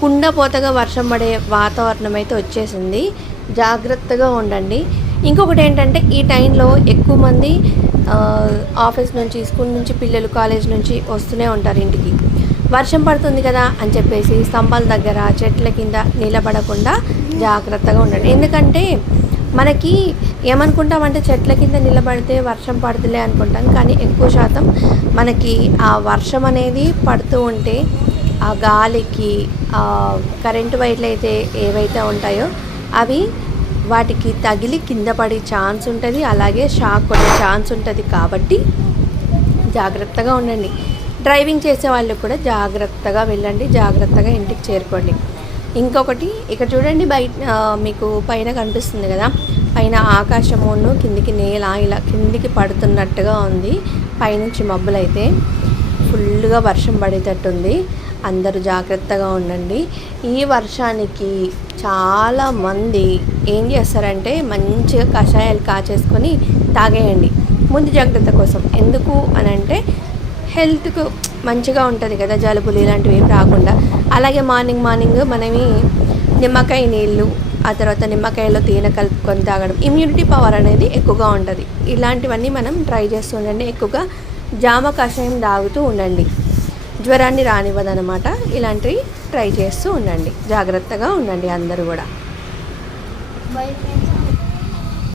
కుండపోతగా వర్షం పడే వాతావరణం అయితే వచ్చేసింది. జాగ్రత్తగా ఉండండి. ఇంకొకటి ఏంటంటే ఈ టైంలో ఎక్కువ మంది ఆఫీస్ నుంచి స్కూల్ నుంచి పిల్లలు కాలేజ్ నుంచి వస్తూనే ఉంటారు ఇంటికి. వర్షం పడుతుంది కదా అని చెప్పేసి స్తంభాల దగ్గర చెట్ల కింద నిలబడకుండా జాగ్రత్తగా ఉండండి. ఎందుకంటే మనకి ఏమనుకుంటామంటే చెట్ల కింద నిలబడితే వర్షం పడుతులే అనుకుంటాం. కానీ ఎక్కువ శాతం మనకి ఆ వర్షం అనేది పడుతూ ఉంటే ఆ గాలికి ఆ కరెంటు వైర్లు అయితే ఏవైతే ఉంటాయో అవి వాటికి తగిలి కింద పడే ఛాన్స్ ఉంటుంది. అలాగే షాక్ కొట్టే ఛాన్స్ ఉంటుంది కాబట్టి జాగ్రత్తగా ఉండండి. డ్రైవింగ్ చేసే వాళ్ళు కూడా జాగ్రత్తగా వెళ్ళండి. జాగ్రత్తగా ఇంటికి చేరుకోండి. ఇంకొకటి ఇక్కడ చూడండి బయట మీకు పైన కనిపిస్తుంది కదా. పైన ఆకాశమును కిందికి నేల ఇలా కిందికి పడుతున్నట్టుగా ఉంది. పైనుంచి మబ్బులు అయితే ఫుల్గా వర్షం పడేటట్టుంది. అందరూ జాగ్రత్తగా ఉండండి. ఈ వర్షానికి చాలా మంది ఏం చేస్తారంటే మంచిగా కషాయాలు కాచేసుకొని తాగేయండి. ముందు జాగ్రత్త కోసం. ఎందుకు అని అంటే హెల్త్కు మంచిగా ఉంటుంది కదా జలుబులు ఇలాంటివి ఏం రాకుండా. అలాగే మార్నింగ్ మార్నింగ్ మనమి నిమ్మకాయ నీళ్ళు ఆ తర్వాత నిమ్మకాయలో తేనె కలుపుకొని తాగడం. ఇమ్యూనిటీ పవర్ అనేది ఎక్కువగా ఉంటుంది. ఇలాంటివన్నీ మనం ట్రై చేస్తూ ఉండండి. ఎక్కువగా జామ కషాయం తాగుతూ ఉండండి. జ్వరాన్ని రానివ్వదనమాట ఇలాంటివి ట్రై చేస్తూ ఉండండి. జాగ్రత్తగా ఉండండి అందరూ కూడా. బై